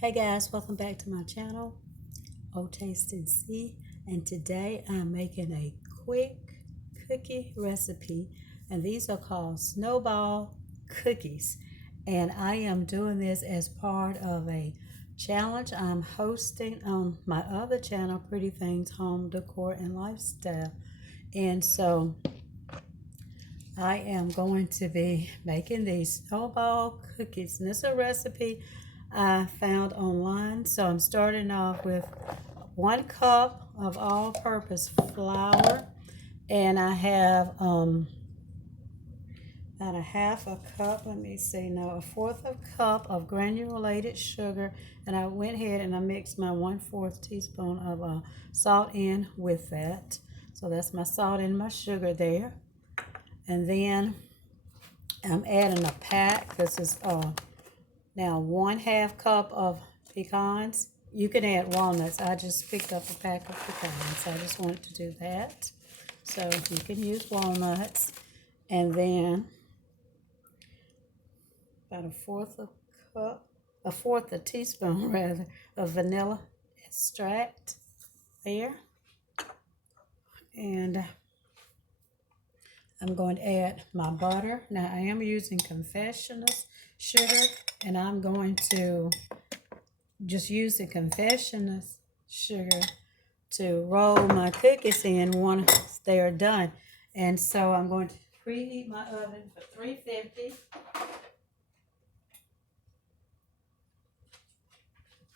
Hey guys, welcome back to my channel, O Taste and See, and today I'm making a quick cookie recipe, and these are called snowball cookies, and I am doing this as part of a challenge I'm hosting on my other channel, Pretty Things Home Decor and Lifestyle. And so I am going to be making these snowball cookies, and it's a recipe I found online. So I'm starting off with 1 cup of all-purpose flour, and I have about a half a cup, a fourth of a cup of granulated sugar, and I went ahead and I mixed my 1/4 teaspoon of salt in with that. So that's my salt and my sugar there. And then I'm adding a pack. This is now 1/2 cup of pecans. You can add walnuts. I just picked up a pack of pecans. I just wanted to do that. So you can use walnuts. And then about a fourth a teaspoon rather, of vanilla extract there. And I'm going to add my butter. Now I am using confectioner's sugar, and I'm going to just use the confectioner's sugar to roll my cookies in once they are done. And so I'm going to preheat my oven for 350.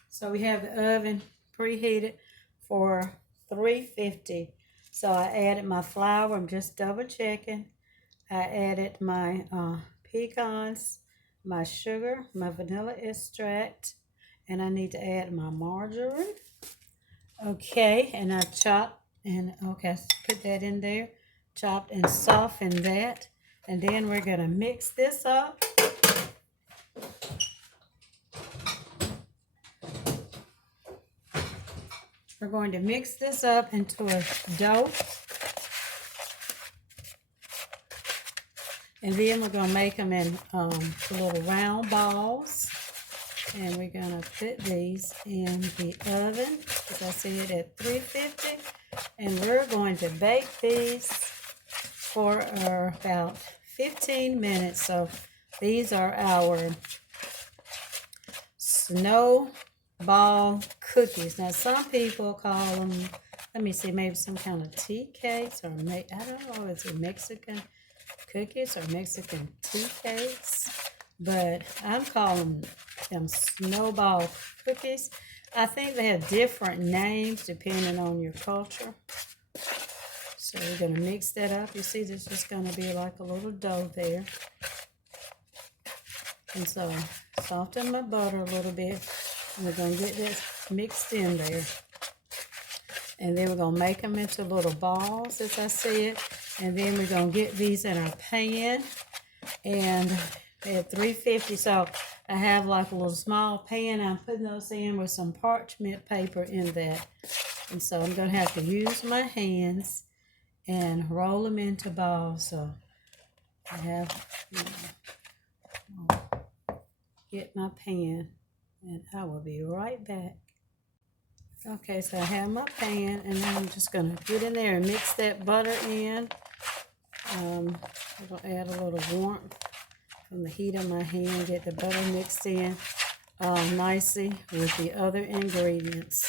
So we have the oven preheated for 350. So I added my flour. I'm just double checking. I added my pecans, my sugar, my vanilla extract, and I need to add my margarine. Okay, and I chopped and put that in there, chopped and softened that, and then we're gonna mix this up. We're going to mix this up into a dough. And then we're going to make them in little round balls. And we're going to put these in the oven, as I said, at 350. And we're going to bake these for about 15 minutes. So these are our snowball cookies. Now some people call them, let me see, maybe some kind of tea cakes, or I don't know, is it Mexican cookies or Mexican tea cakes? But I'm calling them snowball cookies. I think they have different names depending on your culture. So we're going to mix that up. You see, this is going to be like a little dough there. And so soften my butter a little bit. And we're going to get this mixed in there. And then we're going to make them into little balls, as I said. And then we're going to get these in our pan. And at 350, so I have like a little small pan. I'm putting those in with some parchment paper in that. And so I'm going to have to use my hands and roll them into balls. So I have, get my pan, and I will be right back. Okay, so I have my pan, and then I'm just going to get in there and mix that butter in. I'm going to add a little warmth from the heat of my hand, get the butter mixed in nicely with the other ingredients.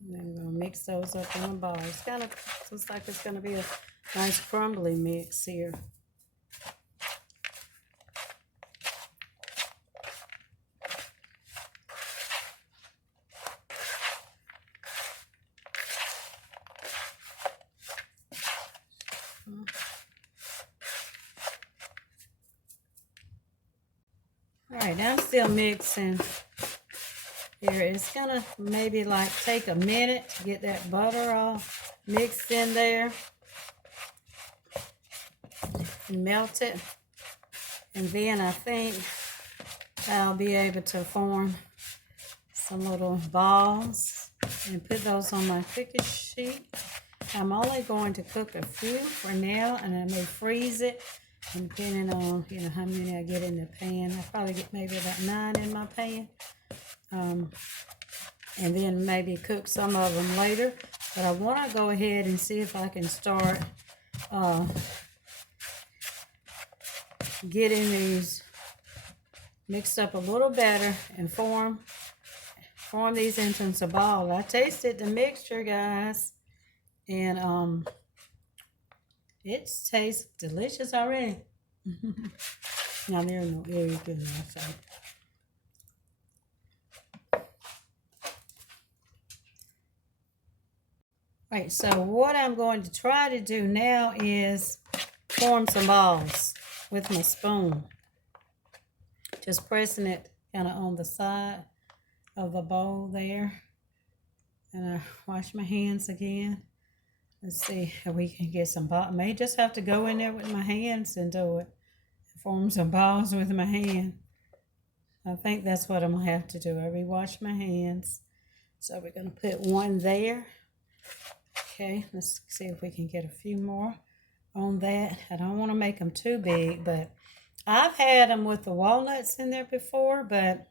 And then we're going to mix those up in a ball. It's kind of looks like it's going to be a nice crumbly mix here. All right, now I'm still mixing here. It's gonna maybe like take a minute to get that butter all mixed in there and melt it. And then I think I'll be able to form some little balls and put those on my cookie sheet. I'm only going to cook a few for now, and I may freeze it, and depending on, you know, how many I get in the pan. I'll probably get maybe about 9 in my pan. And then maybe cook some of them later. But I want to go ahead and see if I can start getting these mixed up a little better and form these into some ball. I tasted the mixture, guys, and it tastes delicious already. Now there's no area good enough, so. Right, so what I'm going to try to do now is form some balls with my spoon. Just pressing it kind of on the side of the bowl there. And I wash my hands again. Let's see if we can get some balls. I may just have to go in there with my hands and do it. Form some balls with my hand. I think that's what I'm going to have to do. I rewash my hands. So we're going to put one there. Okay, let's see if we can get a few more on that. I don't want to make them too big, but I've had them with the walnuts in there before, but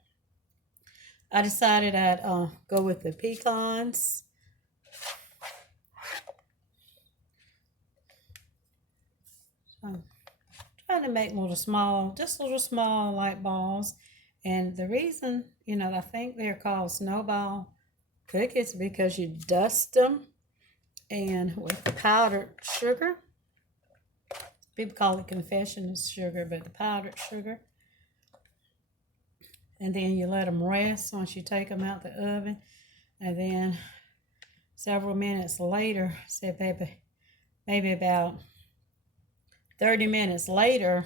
I decided I'd go with the pecans. So I'm trying to make just little small light balls. And the reason, you know, I think they're called snowball cookies because you dust them and with powdered sugar. People call it confession sugar, but the powdered sugar. And then you let them rest once you take them out the oven. And then several minutes later, say maybe about 30 minutes later,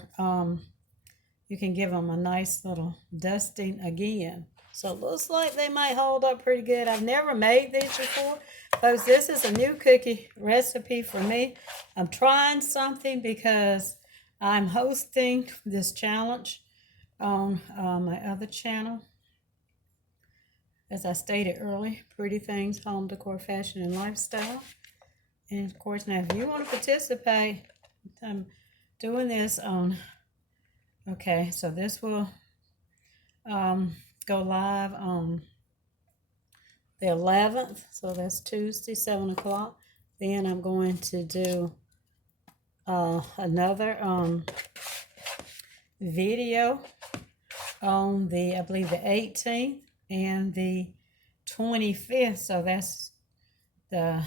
you can give them a nice little dusting again. So it looks like they might hold up pretty good. I've never made these before. Folks, this is a new cookie recipe for me. I'm trying something because I'm hosting this challenge on my other channel. As I stated earlier, Pretty Things, Home Decor, Fashion, and Lifestyle. And of course, now if you want to participate, I'm doing this on, okay, so this will go live on the 11th, so that's Tuesday, 7 o'clock. Then I'm going to do another video on the, I believe, the 18th and the 25th. So that's the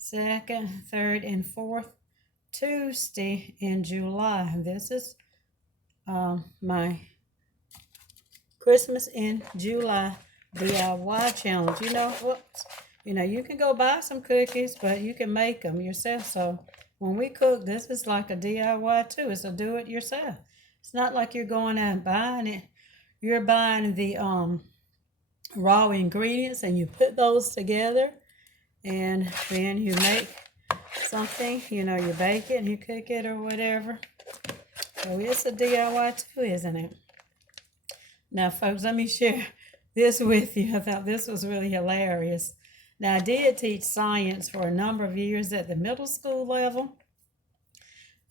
2nd, 3rd, and 4th Tuesday in July. This is my Christmas in July DIY challenge. You know what? You know, you can go buy some cookies, but you can make them yourself. So when we cook, this is like a DIY too. It's a do it yourself. It's not like you're going out and buying it. You're buying the raw ingredients and you put those together and then you make something, you know, you bake it and you cook it or whatever. So it's a DIY too, isn't it? Now, folks, let me share this with you. I thought this was really hilarious. Now, I did teach science for a number of years at the middle school level.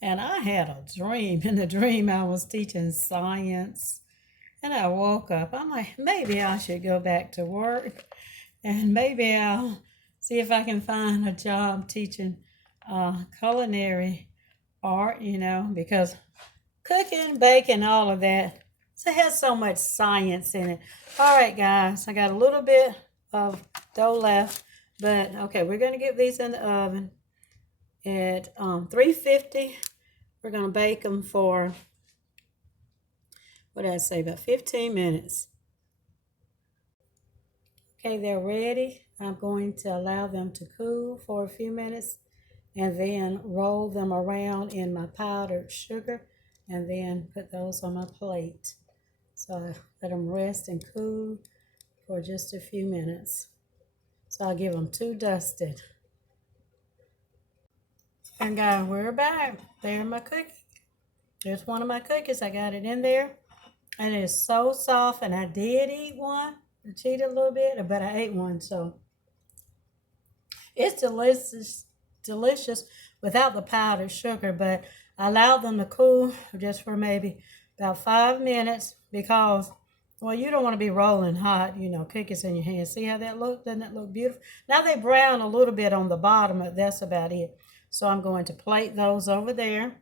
And I had a dream. In the dream, I was teaching science. And I woke up. I'm like, maybe I should go back to work. And maybe I'll see if I can find a job teaching culinary art, you know, because cooking, baking, all of that, so it has so much science in it. All right, guys, I got a little bit of dough left, but okay, we're going to get these in the oven at 350. We're going to bake them for, what did I say, about 15 minutes. Okay, they're ready. I'm going to allow them to cool for a few minutes and then roll them around in my powdered sugar and then put those on my plate. So I let them rest and cool for just a few minutes. So I'll give them 2 dusted. And guys, we're back. There's my cookie. There's one of my cookies. I got it in there. And it's so soft. And I did eat one. I cheated a little bit, but I ate one. So it's delicious. delicious without the powdered sugar, but I allowed them to cool just for maybe about 5 minutes because, well, you don't want to be rolling hot, cookies in your hands. See how that look? Doesn't that look beautiful? Now they brown a little bit on the bottom, but that's about it. So I'm going to plate those over there.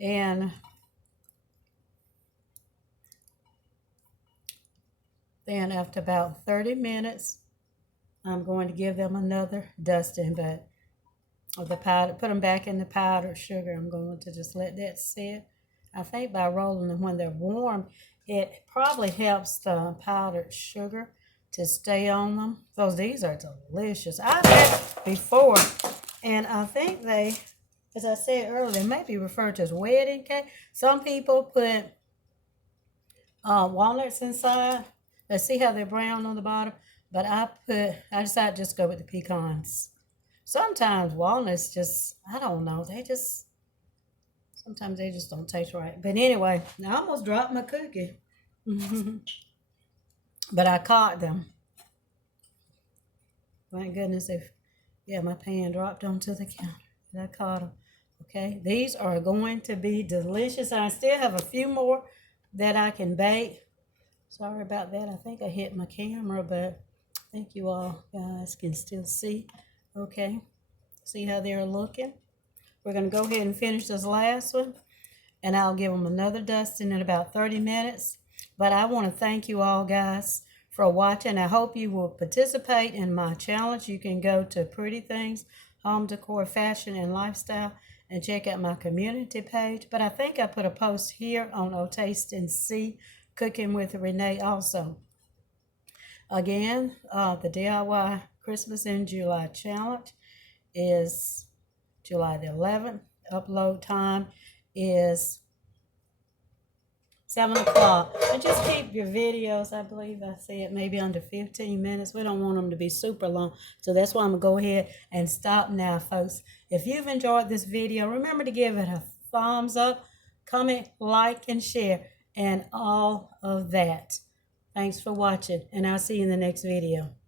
And then after about 30 minutes, I'm going to give them another dusting, but of the powder, put them back in the powdered sugar. I'm going to just let that sit. I think by rolling them when they're warm, it probably helps the powdered sugar to stay on them. So these are delicious. I've had before, and I think they, as I said earlier, they may be referred to as wedding cake. Some people put walnuts inside. Let's see how they're brown on the bottom. But I decided to just go with the pecans. Sometimes walnuts just, I don't know, sometimes they just don't taste right. But anyway, I almost dropped my cookie. But I caught them. Thank goodness my pan dropped onto the counter. And I caught them. Okay, these are going to be delicious. I still have a few more that I can bake. Sorry about that. I think I hit my camera, but I think you all guys can still see. Okay, see how they're looking? We're going to go ahead and finish this last one, and I'll give them another dusting in about 30 minutes. But I want to thank you all guys for watching. I hope you will participate in my challenge. You can go to Pretty Things, Home Decor, Fashion, and Lifestyle, and check out my community page. But I think I put a post here on O Taste and See, Cooking with Rena also. Again, the DIY Christmas in July challenge is July the 11th. Upload time is 7 o'clock. And just keep your videos, I believe I said, maybe under 15 minutes. We don't want them to be super long. So that's why I'm going to go ahead and stop now, folks. If you've enjoyed this video, remember to give it a thumbs up, comment, like, and share, and all of that. Thanks for watching, and I'll see you in the next video.